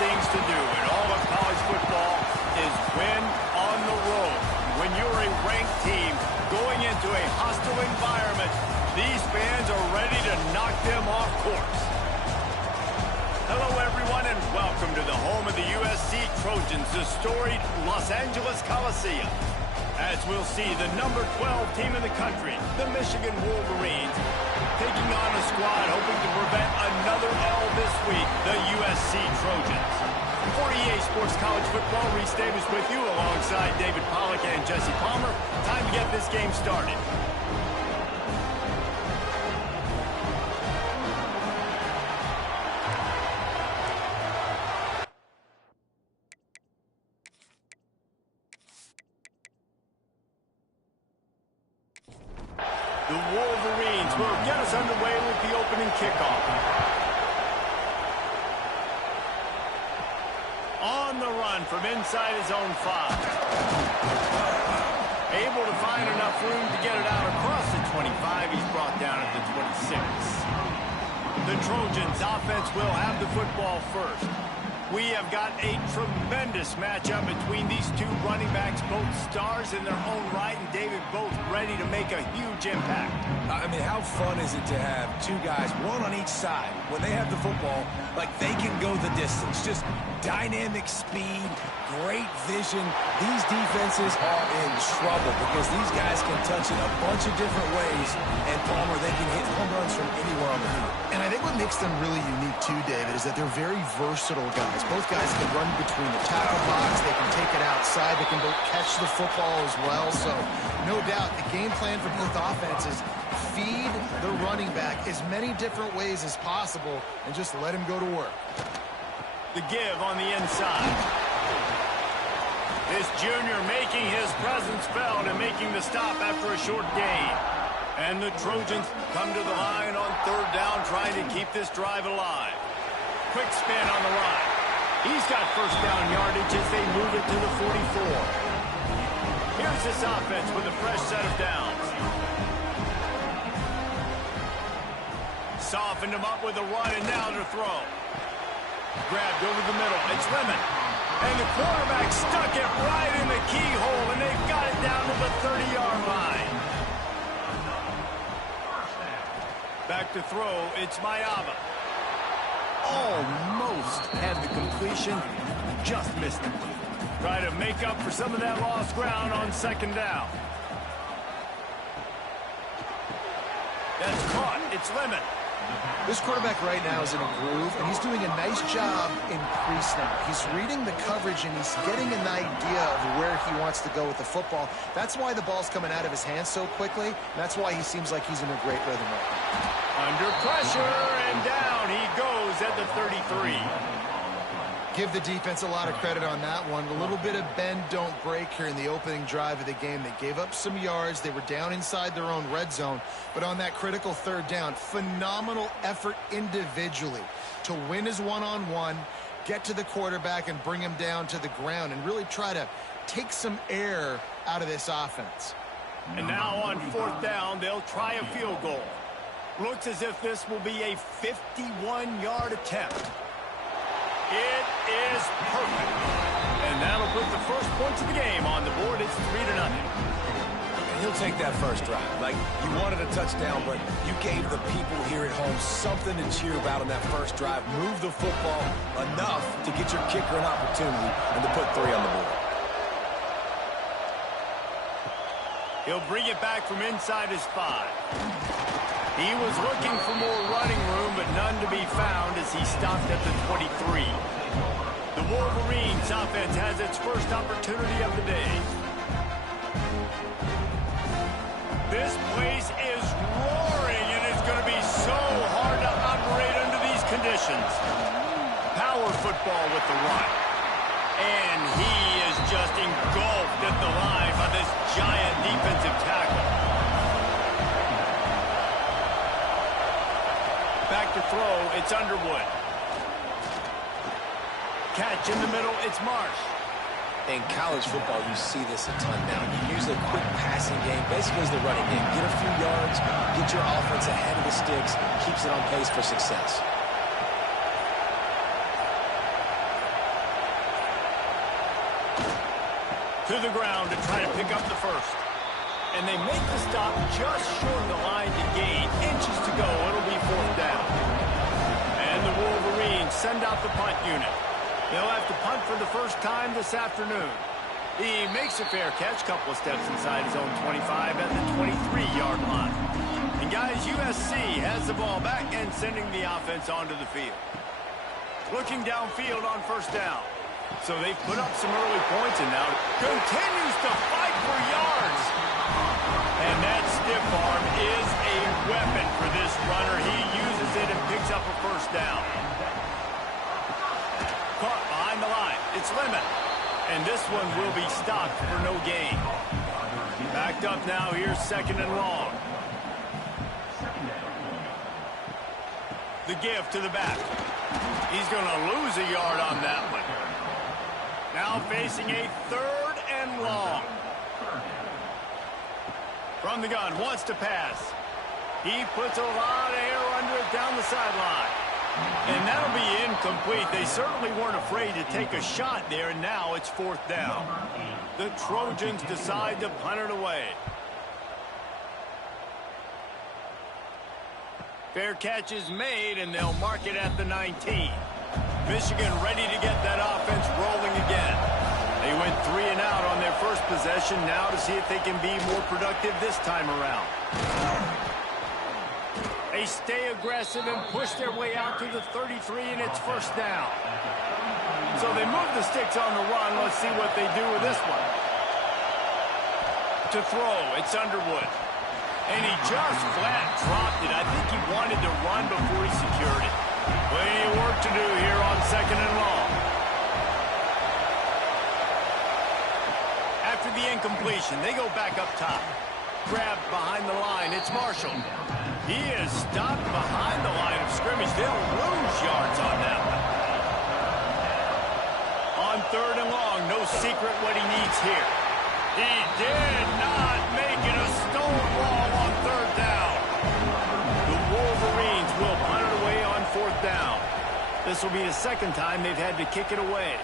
things to do in all of college football is win on the road. When you're a ranked team going into a hostile environment, these fans are ready to knock them off course. Hello, everyone, and welcome to the home of the USC Trojans, the storied Los Angeles Coliseum. As we'll see, the number 12 team in the country, the Michigan Wolverines, taking on a squad hoping to prevent another L this week, the USC Trojans. 48 Sports College Football, Reese Davis with you alongside David Pollack and Jesse Palmer. Time to get this game started. The Wolverines will get us underway with the opening kickoff. On the run from inside his own 5. Able to find enough room to get it out across the 25. He's brought down at the 26. The Trojans offense will have the football first. We have got a tremendous matchup between these two running backs, both stars in their own right, and David, both ready to make a huge impact. I mean, how fun is it to have two guys, one on each side, when they have the football, like they can go the distance. Just dynamic speed, great vision. These defenses are in trouble because these guys can touch it a bunch of different ways, and Palmer, they can hit home runs from anywhere on the field. And I think what makes them really unique too, David, is that they're very versatile guys. Both guys can run between the tackle box, they can take it outside, they can both catch the football as well. So, no doubt, the game plan for both offenses, feed the running back as many different ways as possible and just let him go to work. The give on the inside. This junior making his presence felt and making the stop after a short gain. And the Trojans come to the line on third down, trying to keep this drive alive. Quick spin on the line. He's got first down yardage as they move it to the 44. Here's this offense with a fresh set of downs. Softened him up with a run, and now to throw. Grabbed over the middle. It's Lemon. And the quarterback stuck it right in the keyhole, and they've got it down to the 30-yard line. Back to throw, it's Mayava. Almost had the completion, just missed it. Try to make up for some of that lost ground on second down. That's caught, it's Lemon. This quarterback right now is in a groove, and he's doing a nice job in pre-snap. He's reading the coverage, and he's getting an idea of where he wants to go with the football. That's why the ball's coming out of his hands so quickly. That's why he seems like he's in a great rhythm right now. Under pressure, and down he goes at the 33. Give the defense a lot of credit on that one. A little bit of bend, don't break here in the opening drive of the game. They gave up some yards. They were down inside their own red zone. But on that critical third down, phenomenal effort individually to win his one-on-one, get to the quarterback and bring him down to the ground and really try to take some air out of this offense. And now on fourth down, they'll try a field goal. Looks as if this will be a 51-yard attempt. It is perfect. And that'll put the first points of the game on the board. It's 3-0. And he'll take that first drive. Like, you wanted a touchdown, but you gave the people here at home something to cheer about on that first drive. Move the football enough to get your kicker an opportunity and to put 3 on the board. He'll bring it back from inside his 5. He was looking for more running room, but none to be found as he stopped at the 23. The Wolverines offense has its first opportunity of the day. This place is roaring, and it's going to be so hard to operate under these conditions. Power football with the run. And he is just engulfed at the line by this giant defensive tackle. Back to throw, it's Underwood. Catch in the middle, it's Marsh. In college football, you see this a ton now. You use a quick passing game, basically as the running game. Get a few yards, get your offense ahead of the sticks, keeps it on pace for success. To the ground to try to pick up the first. And they make the stop just short of the line to gain. Inches to go. It'll be 4th down. And the Wolverines send out the punt unit. They'll have to punt for the first time this afternoon. He makes a fair catch, couple of steps inside his own 25 at the 23-yard line. And guys, USC has the ball back and sending the offense onto the field. Looking downfield on 1st down. So they've put up some early points and now continues to fight for yards. And that stiff arm is a weapon for this runner. He uses it and picks up a 1st down. Caught behind the line. It's Lemon. And this one will be stopped for no gain. Backed up now. Here's 2nd and long. The give to the back. He's going to lose a yard on that one. Now facing a 3rd and long. From the gun, wants to pass. He puts a lot of air under it down the sideline. And that'll be incomplete. They certainly weren't afraid to take a shot there, and now it's 4th down. The Trojans decide to punt it away. Fair catch is made, and they'll mark it at the 19. Michigan ready to get that offense rolling again. They went 3 and out on their first possession, now to see if they can be more productive this time around. They stay aggressive and push their way out to the 33, and it's 1st down. So they move the sticks on the run. Let's see what they do with this one. To throw, it's Underwood. And he just flat dropped it. I think he wanted to run before he secured it. Plenty of work to do here on 2nd and long. After the incompletion, they go back up top. Grabbed behind the line, it's Marshall. He is stopped behind the line of scrimmage. They'll lose yards on that one. On 3rd and long, no secret what he needs here. He did not make it a stone wall on 3rd down. The Wolverines will punt it away on 4th down. This will be the 2nd time they've had to kick it away.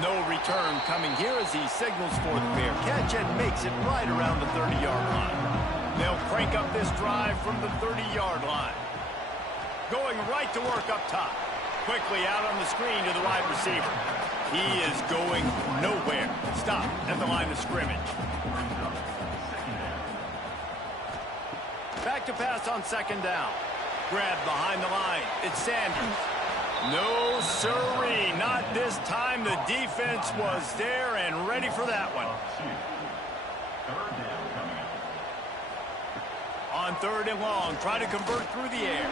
No return coming here as he signals for the fair catch and makes it right around the 30-yard line. They'll crank up this drive from the 30-yard line. Going right to work up top. Quickly out on the screen to the wide receiver. He is going nowhere. Stop at the line of scrimmage. Back to pass on 2nd down. Grab behind the line. It's Sanders. No sirree, not this time. The defense was there and ready for that one. On 3rd and long, try to convert through the air.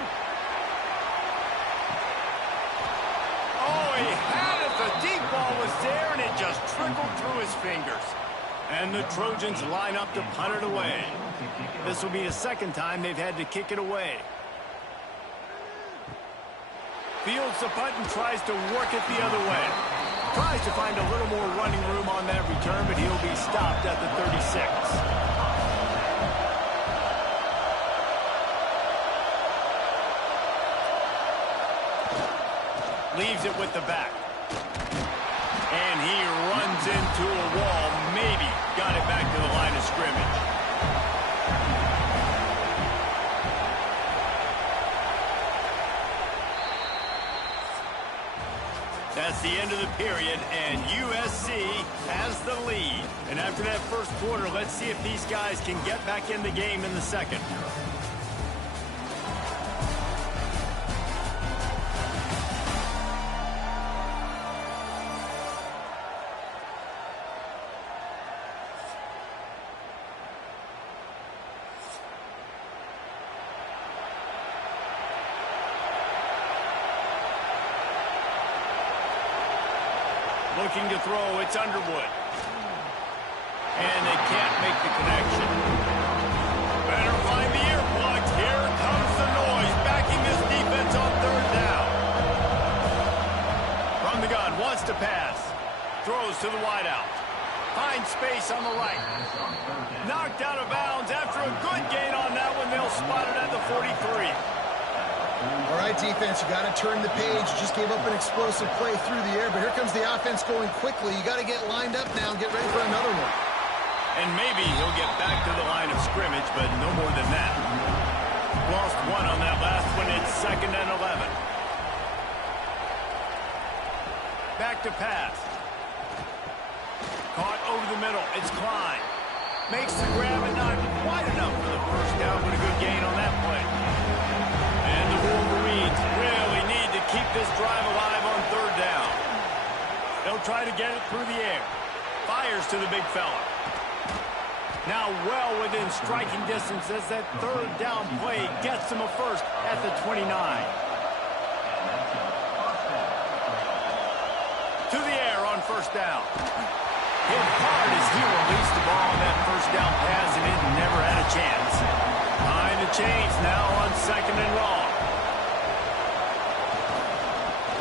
Oh, he had it. The deep ball was there, and it just trickled through his fingers. And the Trojans line up to punt it away. This will be the 2nd time they've had to kick it away. Fields the punt and tries to work it the other way. Tries to find a little more running room on that return, but he'll be stopped at the 36. Leaves it with the back. And he runs into a wall. Maybe got it back to the line of scrimmage. That's the end of the period, and USC has the lead. And after that first quarter, let's see if these guys can get back in the game in the 2nd. Looking to throw, it's Underwood. And they can't make the connection. Better find the earplugs. Here comes the noise, backing this defense on 3rd down. From the gun, wants to pass. Throws to the wideout. Finds space on the right. Knocked out of bounds after a good gain on that one. They'll spot it at the 43. All right, defense, you got to turn the page. You just gave up an explosive play through the air, but here comes the offense going quickly. You got to get lined up now and get ready for another one. And maybe he'll get back to the line of scrimmage, but no more than that. Lost one on that last one. It's 2nd and 11. Back to pass. Caught over the middle. It's Klein. Makes the grab and not quite enough for the first down, but a good gain on that play. And the Wolverines really need to keep this drive alive on 3rd down. They'll try to get it through the air. Fires to the big fella. Now well within striking distance as that 3rd down play gets him a first at the 29. To the air on 1st down. Hit hard as he released the ball on that 1st down pass, and it never had a chance. Behind the chains now on 2nd and long.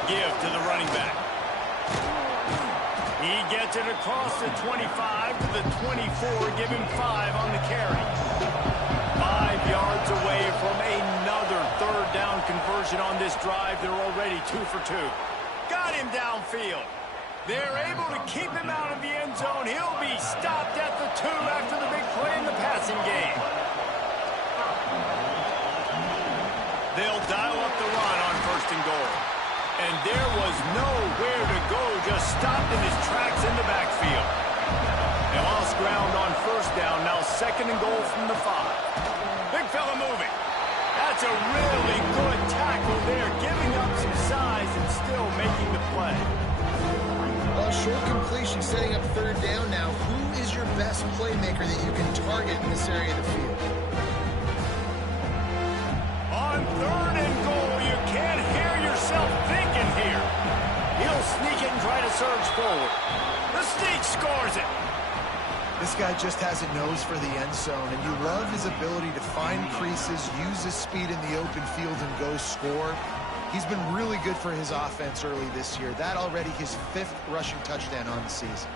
Give to the running back. He gets it across the 25 to the 24, give him 5 on the carry. 5 yards away from another 3rd down conversion on this drive. They're already 2 for 2. Got him downfield. They're able to keep him out of the end zone. He'll be stopped at the 2 after the big play in the passing game. They'll dial up the run on 1st and goal. And there was nowhere to go, just stopped in his tracks in the backfield. They lost ground on 1st down, now 2nd and goal from the 5. Big fella moving. That's a really good tackle there, giving up some size and still making the play. Well, short completion, setting up 3rd down now. Who is your best playmaker that you can target in this area of the field? On 3rd and goal, you can't hear yourself thinking here. He'll sneak it and try to surge forward. The sneak scores it. This guy just has a nose for the end zone, and you love his ability to find creases, use his speed in the open field, and go score. He's been really good for his offense early this year. That already his 5th rushing touchdown on the season.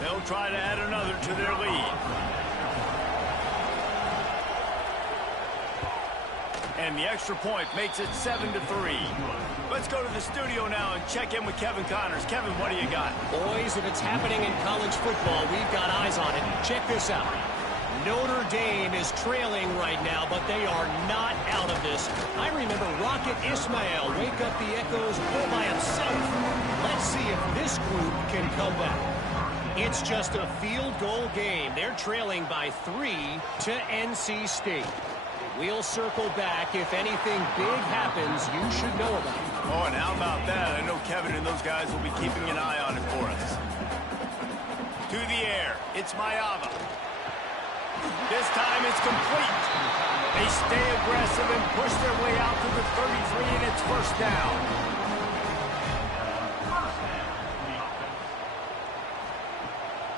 They'll try to add another to their lead. And the extra point makes it 7-3. Let's go to the studio now and check in with Kevin Connors. Kevin, what do you got? Boys, if it's happening in college football, we've got eyes on it. Check this out. Notre Dame is trailing right now, but they are not out of this. I remember Rocket Ismail wake up the echoes all by himself. Let's see if this group can come back. It's just a field goal game. They're trailing by 3 to NC State. We'll circle back. If anything big happens, you should know about it. Oh, and how about that? I know Kevin and those guys will be keeping an eye on it for us. To the air. It's Mayava. This time it's complete. They stay aggressive and push their way out to the 33, and it's 1st down.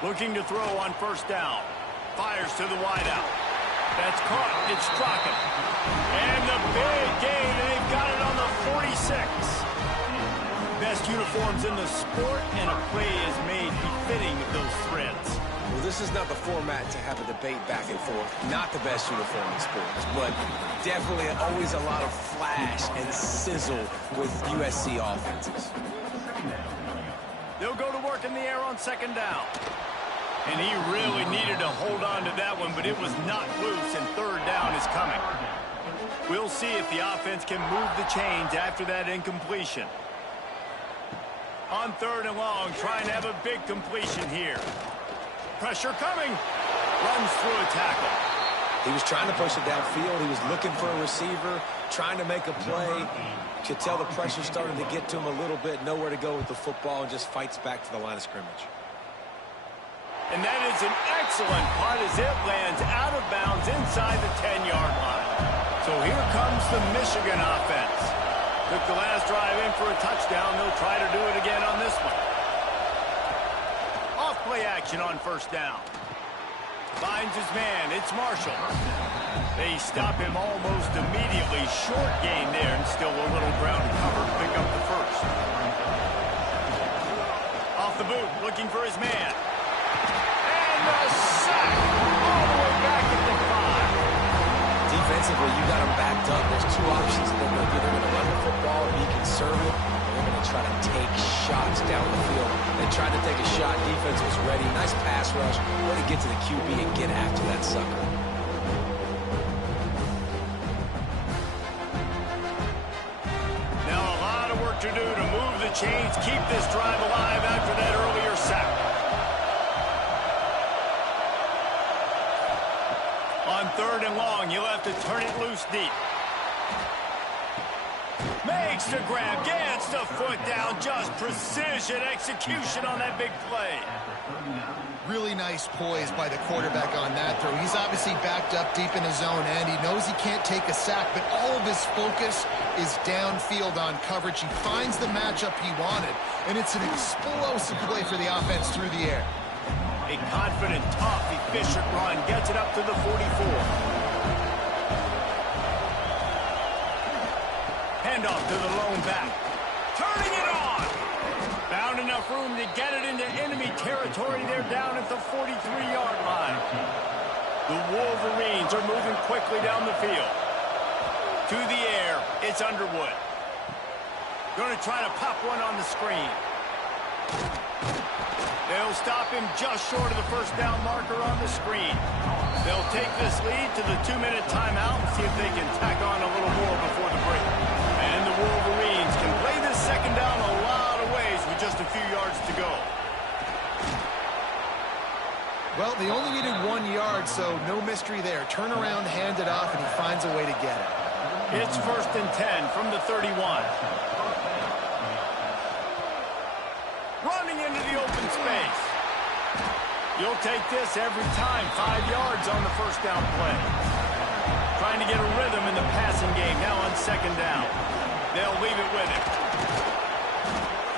Looking to throw on 1st down. Fires to the wideout. That's caught. It's Strachan. And the big gain, and they've got it on the 46. Best uniforms in the sport, and a play is made befitting of those threads. Well, this is not the format to have a debate back and forth. Not the best uniform in sports, but definitely always a lot of flash and sizzle with USC offenses. They'll go to work in the air on 2nd down. And he really needed to hold on to that one, but it was not loose, and 3rd down is coming. We'll see if the offense can move the chains after that incompletion. On 3rd and long, trying to have a big completion here. Pressure coming. Runs through a tackle. He was trying to push it downfield. He was looking for a receiver, trying to make a play. Could tell the pressure started to get to him a little bit. Nowhere to go with the football, and just fights back to the line of scrimmage. And that is an excellent punt as it lands out of bounds inside the 10-yard line. So here comes the Michigan offense. Took the last drive in for a touchdown. They'll try to do it again on this one. Off-play action on 1st down. Finds his man. It's Marshall. They stop him almost immediately. Short gain there, and still a little ground cover. Pick up the 1st. Off the boot, looking for his man. And a sack all the way back at the 5. Defense defensively, you got them backed up. There's two options that they're going to do. They're going to run the football, be conservative, or they're going to try to take shots down the field. They tried to take a shot. Defense was ready. Nice pass rush. Way to get to the QB and get after that sucker. Now a lot of work to do to move the chains, keep this drive alive after that earlier sack. On 3rd and long, you'll have to turn it loose deep. Makes the grab, gets the foot down, just precision execution on that big play. Really nice poise by the quarterback on that throw. He's obviously backed up deep in his own end. He knows he can't take a sack, but all of his focus is downfield on coverage. He finds the matchup he wanted, and it's an explosive play for the offense through the air. A confident, tough, efficient run gets it up to the 44. Handoff to the lone back. Turning it on. Found enough room to get it into enemy territory. They're down at the 43-yard line. The Wolverines are moving quickly down the field. To the air, it's Underwood. Going to try to pop one on the screen. They'll stop him just short of the first down marker on the screen. They'll take this lead to the 2-minute timeout and see if they can tack on a little more before the break. And the Wolverines can play this second down a lot of ways with just a few yards to go. Well, they only needed 1 yard, so no mystery there. Turn around, hand it off, and he finds a way to get it. It's 1st and 10 from the 31. Running into the open space. You'll take this every time. 5 yards on the first down play. Trying to get a rhythm in the passing game now on 2nd down. They'll leave it with him.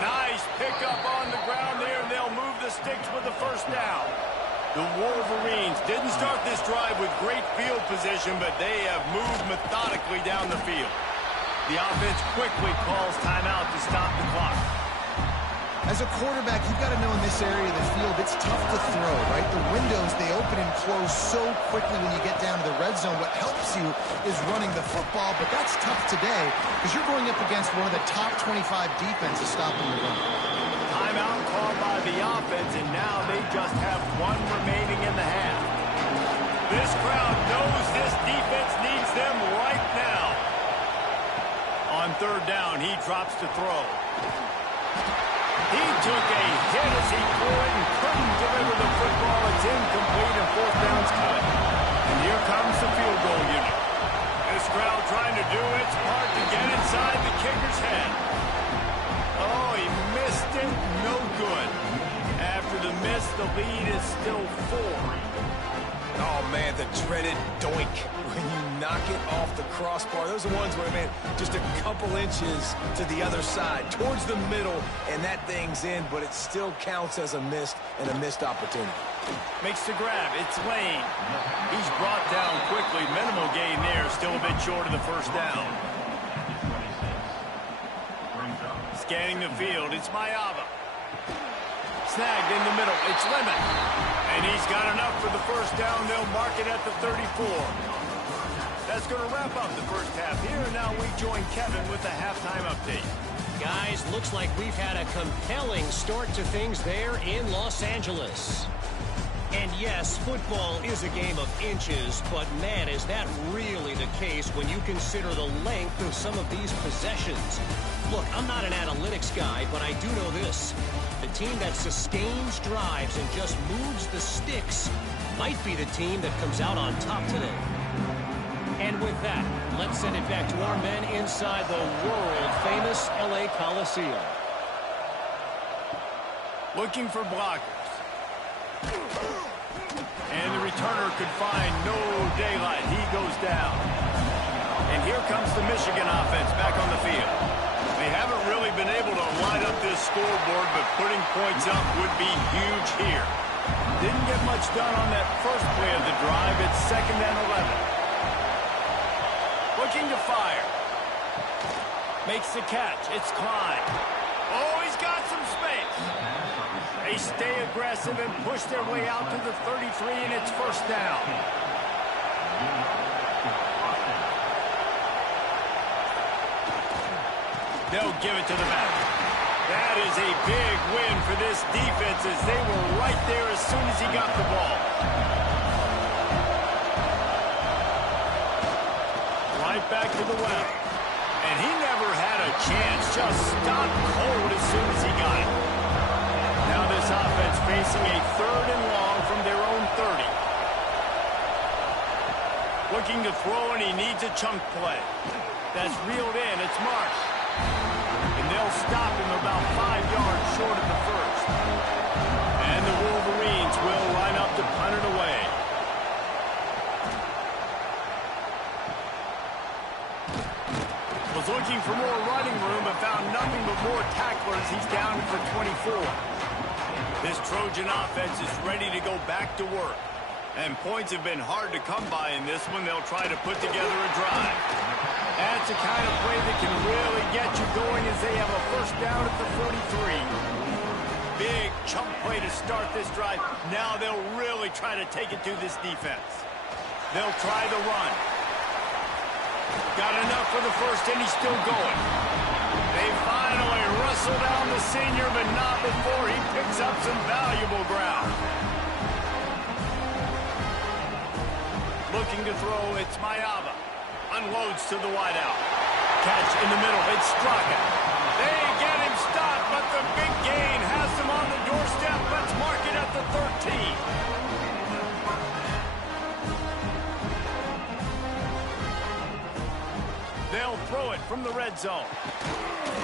Nice pickup on the ground there, and they'll move the sticks with the first down. The Wolverines didn't start this drive with great field position, but they have moved methodically down the field. The offense quickly calls timeout to stop the clock. As a quarterback, you've got to know in this area of the field, it's tough to throw, right? The windows, they open and close so quickly when you get down to the red zone. What helps you is running the football, but that's tough today because you're going up against one of the top 25 defenses stopping the run. Timeout called by the offense, and now they just have one remaining in the half. This crowd knows this defense needs them right now. On 3rd down, he drops to throw. He took a hit as he threw it and couldn't deliver the football. It's incomplete and 4th down's cut. And here comes the field goal unit. This crowd trying to do its part to get inside the kicker's head. Oh, he missed it. No good. After the miss, the lead is still 4. Oh, man, the dreaded doink when you knock it off the crossbar. Those are ones where, man, just a couple inches to the other side, towards the middle, and that thing's in, but it still counts as a missed opportunity. Makes the grab. It's Lane. He's brought down quickly. Minimal gain there. Still a bit short of the first down. Scanning the field. It's Mayava. Snagged in the middle. It's Lemon. And he's got enough for the first down. They'll mark it at the 34. That's going to wrap up the first half here. Now we join Kevin with the halftime update. Guys, looks like we've had a compelling start to things there in Los Angeles. And yes, football is a game of inches, but man, is that really the case when you consider the length of some of these possessions. Look, I'm not an analytics guy, but I do know this. The team that sustains drives and just moves the sticks might be the team that comes out on top today. And with that, let's send it back to our men inside the world-famous LA Coliseum. Looking for blockers. And the returner could find no daylight. He goes down. And here comes the Michigan offense back on the field. They haven't really been able to line up this scoreboard, but putting points up would be huge here. Didn't get much done on that first play of the drive. It's 2nd and 11. Looking to fire. Makes the catch. It's Klein. Oh, he's got some space. They stay aggressive and push their way out to the 33, and it's 1st down. They'll give it to the back. That is a big win for this defense as they were right there as soon as he got the ball. Right back to the well. And he never had a chance. Just stopped cold as soon as he got it. Now this offense facing a 3rd and long from their own 30. Looking to throw, and he needs a chunk play. That's reeled in. It's Marsh. And they'll stop him about 5 yards short of the first. And the Wolverines will line up to punt it away. Was looking for more running room, but found nothing but more tacklers. He's down for 24. This Trojan offense is ready to go back to work. And points have been hard to come by in this one. They'll try to put together a drive. That's the kind of play that can really get you going as they have a first down at the 43. Big chunk play to start this drive. Now they'll really try to take it to this defense. They'll try the run. Got enough for the first, and he's still going. They finally wrestle down the senior, but not before he picks up some valuable ground. Looking to throw, it's Mayava. Unloads to the wideout. Catch in the middle, it's Straka. They get him stopped, but the big gain has him on the doorstep. Let's mark it at the 13. They'll throw it from the red zone.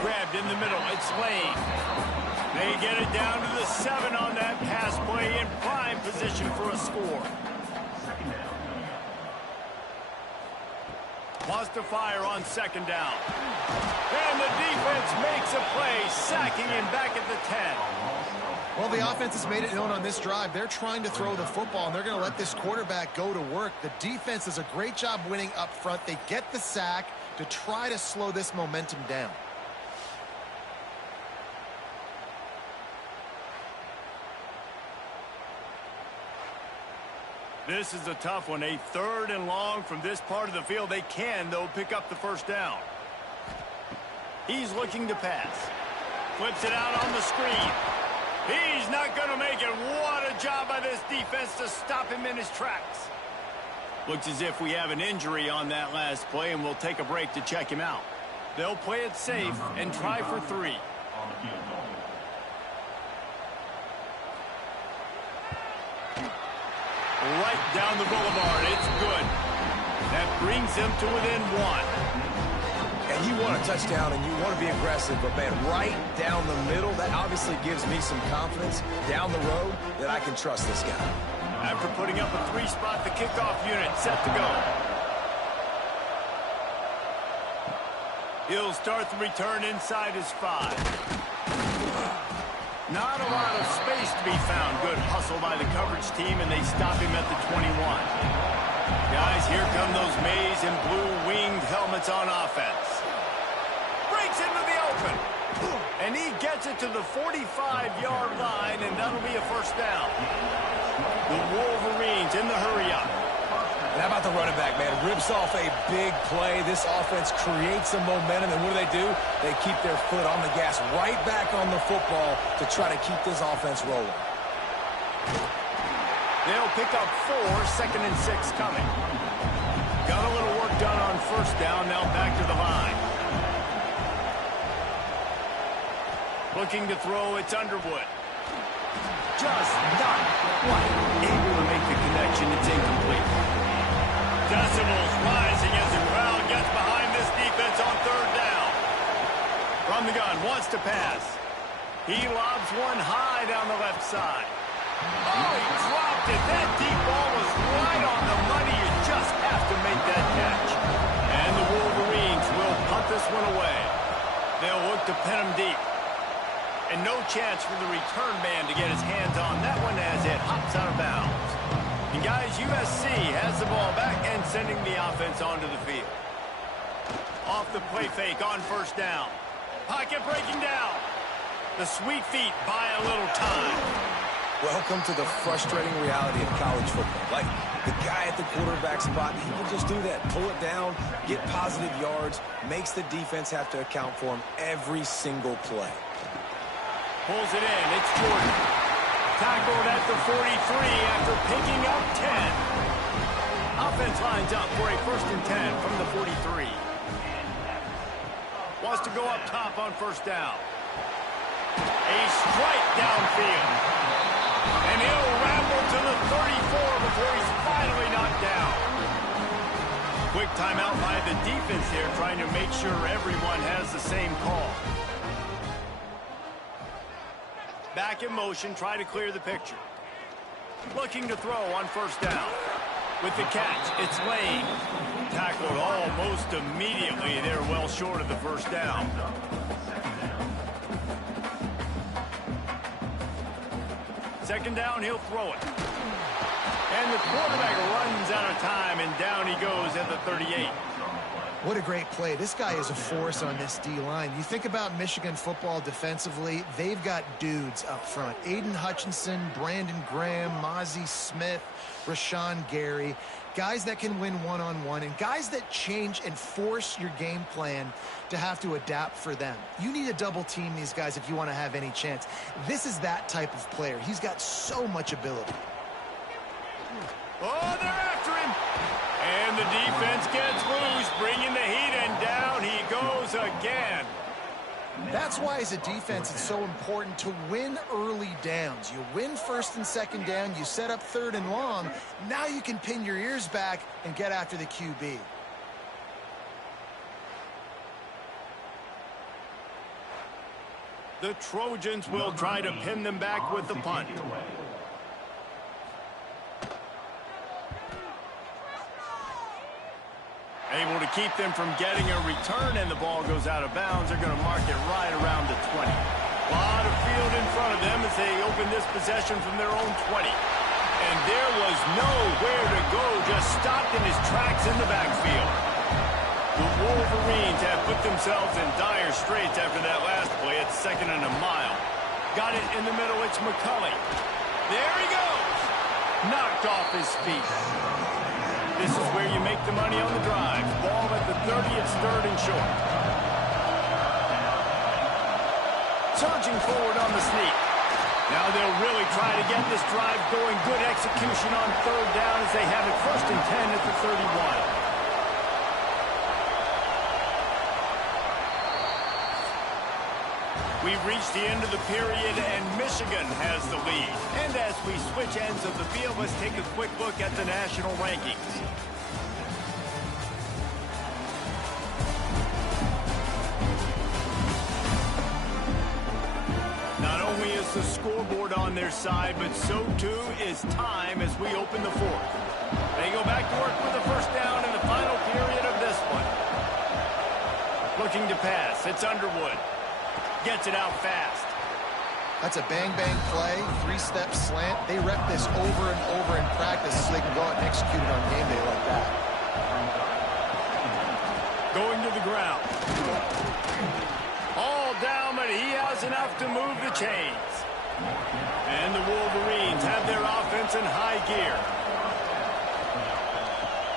Grabbed in the middle, it's Lane. They get it down to the 7 on that pass play in prime position for a score. Wants to fire on 2nd down. And the defense makes a play, sacking him back at the 10. Well, the offense has made it known on this drive. They're trying to throw the football, and they're going to let this quarterback go to work. The defense does a great job winning up front. They get the sack to try to slow this momentum down. This is a tough one. A 3rd and long from this part of the field. They can, though, pick up the first down. He's looking to pass. Flips it out on the screen. He's not going to make it. What a job by this defense to stop him in his tracks. Looks as if we have an injury on that last play, and we'll take a break to check him out. They'll play it safe and try for 3. Right down the boulevard. It's good. That brings them to within 1. And you want a touchdown and you want to be aggressive, but, man, right down the middle, that obviously gives me some confidence down the road that I can trust this guy. After putting up a 3-spot, the kickoff unit set to go. He'll start the return inside his 5. Not a lot of space to be found. Good hustle by the coverage team, and they stop him at the 21. Guys, here come those maize and blue winged helmets on offense. Breaks into the open. And he gets it to the 45-yard line, and that'll be a first down. The Wolverines in the hurry-up. And how about the running back, man? Rips off a big play. This offense creates some momentum, and what do? They keep their foot on the gas right back on the football to try to keep this offense rolling. They'll pick up 4, 2nd and 6 coming. Got a little work done on first down, now back to the line. Looking to throw, it's Underwood. Just not quite able to make the connection. It's incomplete. Decibels rising as the crowd gets behind this defense on 3rd down. From the gun, wants to pass. He lobs one high down the left side. Oh, he dropped it. That deep ball was right on the money. You just have to make that catch. And the Wolverines will punt this one away. They'll look to pin him deep. And no chance for the return man to get his hands on that one as it hops out of bounds. And guys, USC has the ball back and sending the offense onto the field. Off the play fake on first down. Pocket breaking down. The sweet feet buy a little time. Welcome to the frustrating reality of college football. Like, The guy at the quarterback spot, he can just do that. Pull it down, get positive yards, makes the defense have to account for him every single play. Pulls it in. It's Jordan. Tackled at the 43 after picking up 10. Offense lines up for a 1st and 10 from the 43. Wants to go up top on 1st down. A strike downfield. And he'll ramble to the 34 before he's finally knocked down. Quick timeout by the defense here, trying to make sure everyone has the same call. Back in motion, try to clear the picture. Looking to throw on 1st down. With the catch, it's Lane. Tackled almost immediately. They're well short of the 1st down. Second down, he'll throw it. And the quarterback runs out of time, and down he goes at the 38. What a great play. This guy is a force on this D-line. You think about Michigan football defensively, they've got dudes up front. Aiden Hutchinson, Brandon Graham, Mozzie Smith, Rashawn Gary. Guys that can win one-on-one and guys that change and force your game plan to have to adapt for them. You need to double team these guys if you want to have any chance. This is that type of player. He's got so much ability. Oh, they're after him. And the defense gets loose, bringing the heat, and down he goes again. That's why, as a defense, it's so important to win early downs. You win 1st and 2nd down, you set up 3rd and long. Now you can pin your ears back and get after the QB. The Trojans will try to pin them back with the punt. Able to keep them from getting a return, and the ball goes out of bounds. They're going to mark it right around the 20. A lot of field in front of them as they open this possession from their own 20. And there was nowhere to go, just stopped in his tracks in the backfield. The Wolverines have put themselves in dire straits after that last play. It's 2nd and a mile. Got it in the middle. It's McCulley. There he goes. Knocked off his feet. This is where you make the money on the drive. Ball at the 30, it's 3rd and short. Surging forward on the sneak. Now they'll really try to get this drive going. Good execution on 3rd down as they have it 1st and 10 at the 31. We've reached the end of the period, and Michigan has the lead. And as we switch ends of the field, let's take a quick look at the national rankings. Not only is the scoreboard on their side, but so too is time as we open the 4th. They go back to work with the 1st down in the final period of this one. Looking to pass, it's Underwood. Gets it out fast. That's a bang-bang play, 3-step slant. They rep this over and over in practice so they can go out and execute it on game day like that. Going to the ground. All down, but he has enough to move the chains. And the Wolverines have their offense in high gear.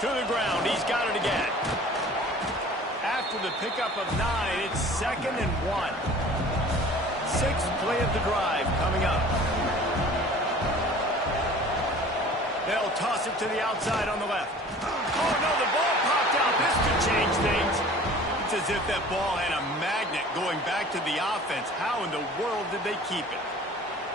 To the ground, he's got it again. After the pickup of 9, it's 2nd and 1. 6th play of the drive coming up. They'll toss it to the outside on the left. Oh, no, the ball popped out. This could change things. It's as if that ball had a magnet going back to the offense. How in the world did they keep it?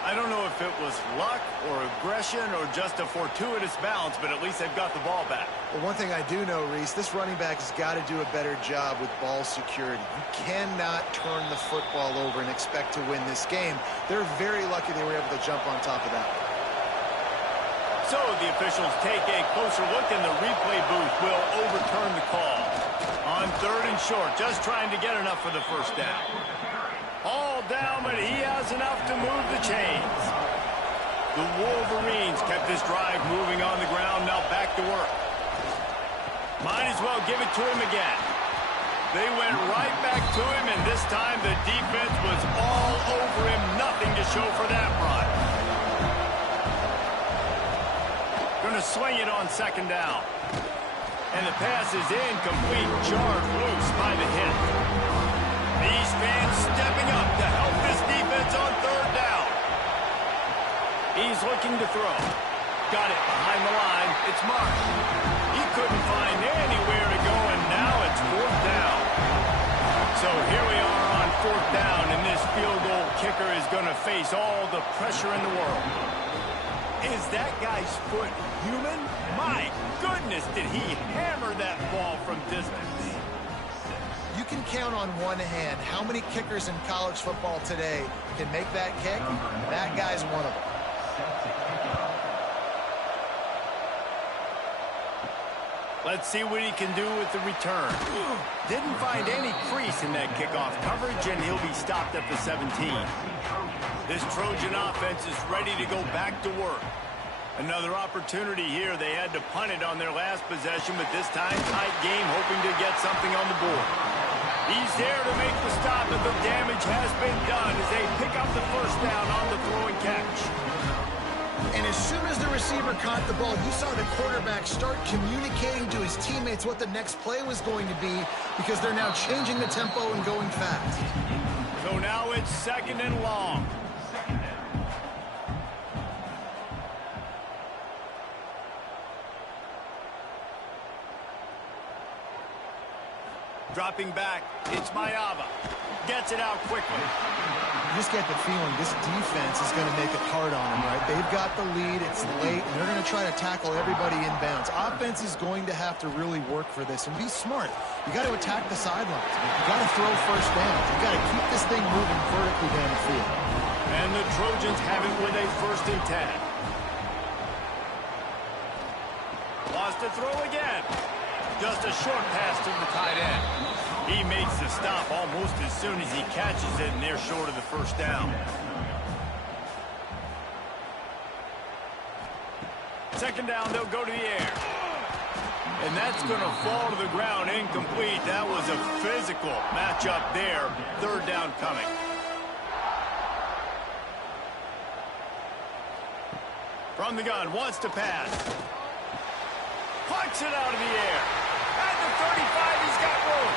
I don't know if it was luck or aggression or just a fortuitous bounce, but at least they've got the ball back. Well, one thing I do know, Reese, this running back has got to do a better job with ball security. You cannot turn the football over and expect to win this game. They're very lucky they were able to jump on top of that. So the officials take a closer look, and the replay booth will overturn the call. On 3rd and short, just trying to get enough for the 1st down. All down, but he has enough to move the chains. The Wolverines kept this drive moving on the ground, now back to work. Might as well give it to him again. They went right back to him, and this time the defense was all over him. Nothing to show for that run. Going to to sling it on second down. And the pass is incomplete, jarred loose by the hit. These fans stepping up to help this defense on third down. He's looking to throw. Got it behind the line. It's marked. He couldn't find anywhere to go, and now it's fourth down. So here we are on fourth down, and this field goal kicker is going to face all the pressure in the world. Is that guy's foot human? My goodness, did he hammer that ball from distance. You can count on one hand how many kickers in college football today can make that kick. That guy's one of them. Let's see what he can do with the return. Didn't find any crease in that kickoff coverage, and he'll be stopped at the 17. This Trojan offense is ready to go back to work. Another opportunity here. They had to punt it on their last possession, but this time tight game, hoping to get something on the board. He's there to make the stop, and the damage has been done as they pick up the first down on the throwing catch. And as soon as the receiver caught the ball, you saw the quarterback start communicating to his teammates what the next play was going to be, because they're now changing the tempo and going fast. So now it's second and long. Dropping back, it's Mayava. Gets it out quickly. You just get the feeling this defense is going to make it hard on them, right? They've got the lead, it's late, and they're going to try to tackle everybody inbounds. Offense is going to have to really work for this and be smart. You got to attack the sidelines. You got to throw first downs. You got to keep this thing moving vertically down the field. And the Trojans have it with a 1st and 10. Lost to throw again. Just a short pass to the tight end. He makes the stop almost as soon as he catches it, and they're short of the first down. Second down, they'll go to the air. And that's going to fall to the ground incomplete. That was a physical matchup there. Third down coming. From the gun, wants to pass. Plucks it out of the air. At the 35, he's got room.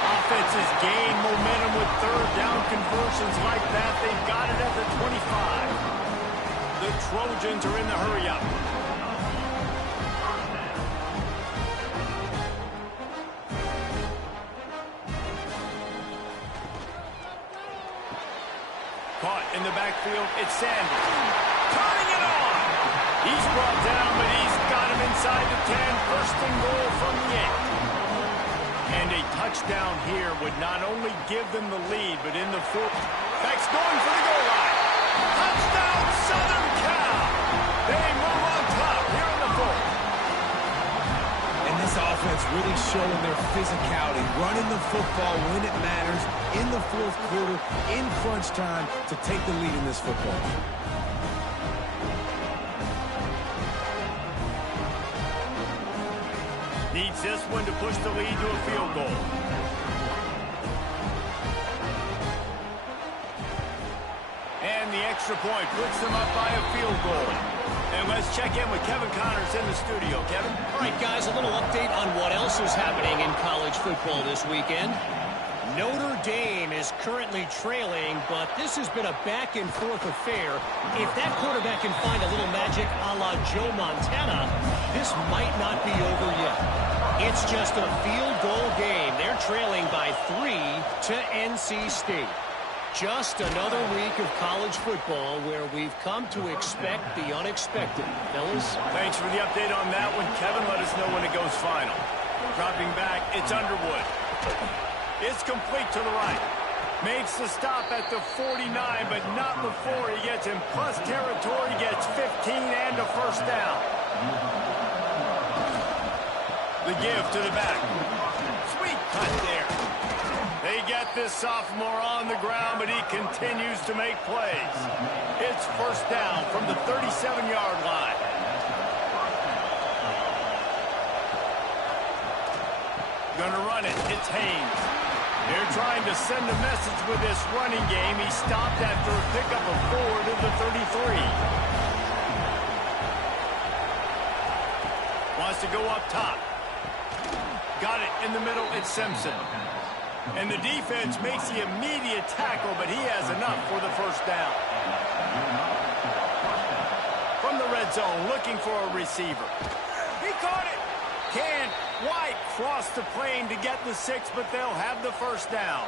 Offenses gain momentum with third down conversions like that. They've got it at the 25. The Trojans are in the hurry-up. Caught in the backfield, it's Sanders. Turning it on. He's brought down, but he's got him inside the 10. First and goal from the 8. And a touchdown here would not only give them the lead, but in the fourth. Beck's going for the goal line. Touchdown, Southern Cal. They move on top here in the fourth. And this offense really showing their physicality, running the football when it matters, in the fourth quarter, in crunch time, to take the lead in this football. Needs this one to push the lead to a field goal. And the extra point puts them up by a field goal. And let's check in with Kevin Connors in the studio. Kevin? All right, guys, a little update on what else is happening in college football this weekend. Notre Dame is currently trailing, but this has been a back-and-forth affair. If that quarterback can find a little magic a la Joe Montana, this might not be over yet. It's just a field goal game. They're trailing by 3 to NC State. Just another week of college football where we've come to expect the unexpected. Fellas? Thanks for the update on that one, Kevin. Let us know when it goes final. Dropping back, it's Underwood. It's complete to the right. Makes the stop at the 49, but not before he gets in plus territory, gets 15 and a first down. The give to the back. Sweet cut there. They get this sophomore on the ground, but he continues to make plays. It's first down from the 37-yard line. Gonna run it. It's Haynes. They're trying to send a message with this running game. He stopped after a pickup of 4 to the 33. to go up top. Got it in the middle. It's Simpson. And the defense makes the immediate tackle, but he has enough for the first down. From the red zone, looking for a receiver. He caught it. Can White cross the plane to get the 6, but they'll have the first down.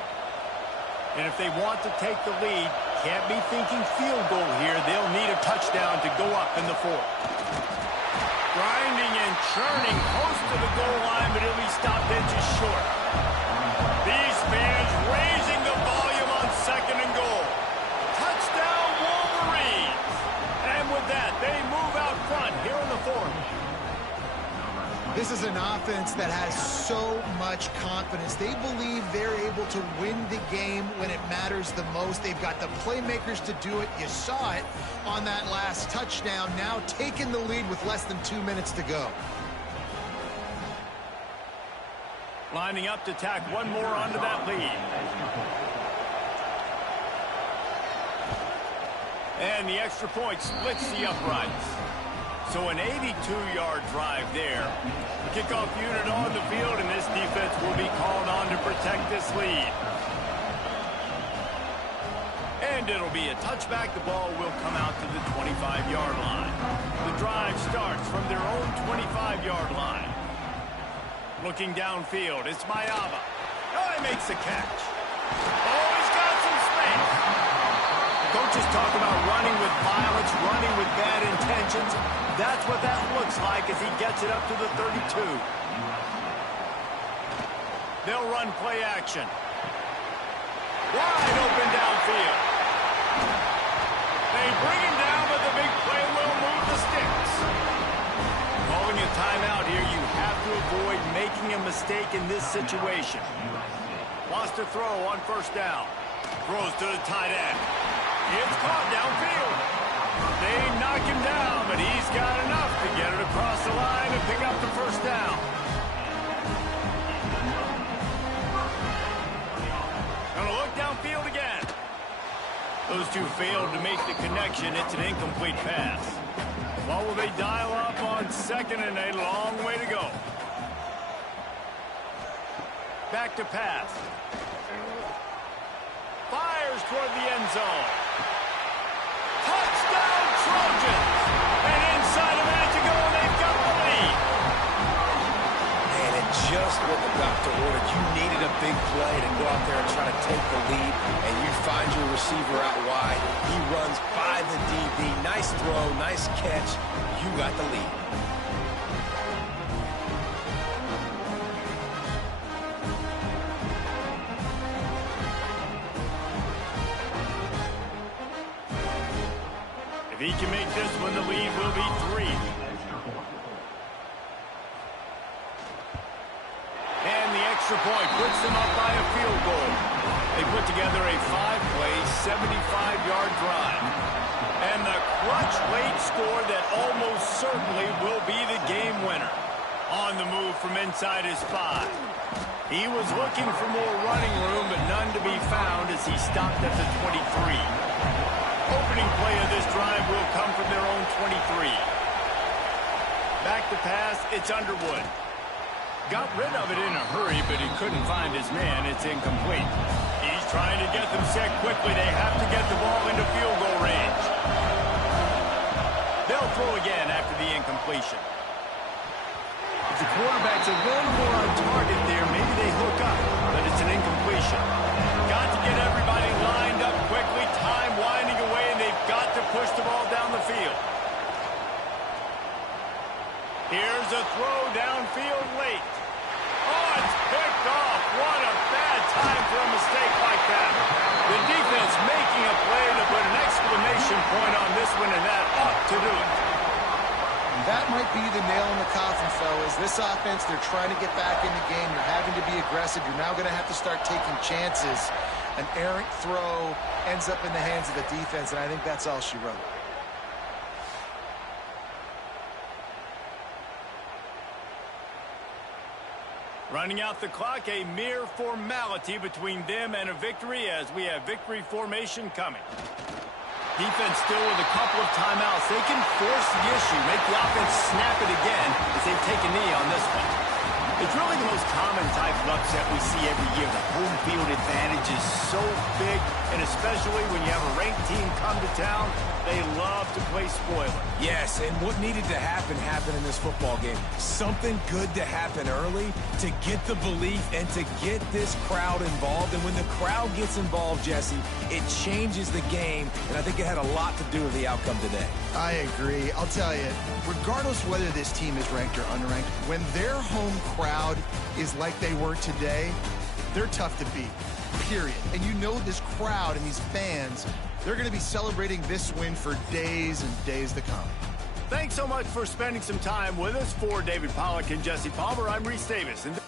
And if they want to take the lead, can't be thinking field goal here. They'll need a touchdown to go up in the 4th. Grinding and churning close to the goal line, but he'll be stopped inches short. These fans raising the volume on 2nd and goal. Touchdown, Wolverines! And with that, they move out front here in the 4th. This is an offense that has so much confidence. They believe they're able to win the game when it matters the most. They've got the playmakers to do it. You saw it on that last touchdown. Now taking the lead with less than 2 minutes to go. Lining up to tack one more onto that lead. And the extra point splits the uprights. So an 82-yard drive there. Kickoff unit on the field, and this defense will be called on to protect this lead. And it'll be a touchback. The ball will come out to the 25-yard line. The drive starts from their own 25-yard line. Looking downfield, it's Mayava. Oh, he makes the catch. Oh, he's got some space. Coaches talk about running with violence, running with bad intentions. That's what that looks like as he gets it up to the 32. They'll run play action. Wide open downfield. They bring him down, but the big play will move the sticks. Calling a timeout here, you have to avoid making a mistake in this situation. Lost a throw on 1st down. Throws to the tight end. It's caught downfield. They knock him down, but he's got enough to get it across the line and pick up the 1st down. Gonna look downfield again. Those two failed to make the connection. It's an incomplete pass. Well, will they dial up on 2nd and a long way to go? Back to pass. Fires toward the end zone. Touchdown, Trojans! And inside a minute to go, and they've got the lead. And it just what the doctor ordered. You needed a big play to go out there and try to take the lead, and you find your receiver out wide. He runs by the DB. Nice throw, nice catch. You got the lead. If he can make this one, the lead will be 3. And the extra point puts them up by a field goal. They put together a 5-play, 75-yard drive. And the clutch late score that almost certainly will be the game winner. On the move from inside his 5. He was looking for more running room, but none to be found as he stopped at the 23. Opening play of this drive will come from their own 23. Back to pass, it's Underwood. Got rid of it in a hurry, but he couldn't find his man. It's incomplete. He's trying to get them set quickly. They have to get the ball into field goal range. They'll throw again after the incompletion. If the quarterback's a little more on target there, maybe they hook up, but it's an incompletion. Got to get everybody lined up quickly, time winding away, and they've got to push the ball down the field. Here's a throw downfield late. Oh, it's picked off. What a bad time for a mistake like that. The defense making a play to put an exclamation point on this one, and that ought to do it. That might be the nail in the coffin, fellas. This offense, they're trying to get back in the game. You're having to be aggressive. You're now going to have to start taking chances. An errant throw ends up in the hands of the defense, and I think that's all she wrote. Running out the clock, a mere formality between them and a victory as we have victory formation coming. Defense still with a couple of timeouts. They can force the issue, make the offense snap it again as they take a knee on this one. It's really the most common type of upset we see every year. The home field advantage is so big, and especially when you have a ranked team come to town, they love to play spoiler. Yes, and what needed to happen happened in this football game. Something good to happen early to get the belief and to get this crowd involved. And when the crowd gets involved, Jesse, it changes the game, and I think it had a lot to do with the outcome today. I agree. I'll tell you, regardless whether this team is ranked or unranked, when their home crowd is like they were today, they're tough to beat, period. And you know this crowd and these fans, they're going to be celebrating this win for days and days to come. Thanks so much for spending some time with us. For David Pollack and Jesse Palmer, I'm Reese Davis. And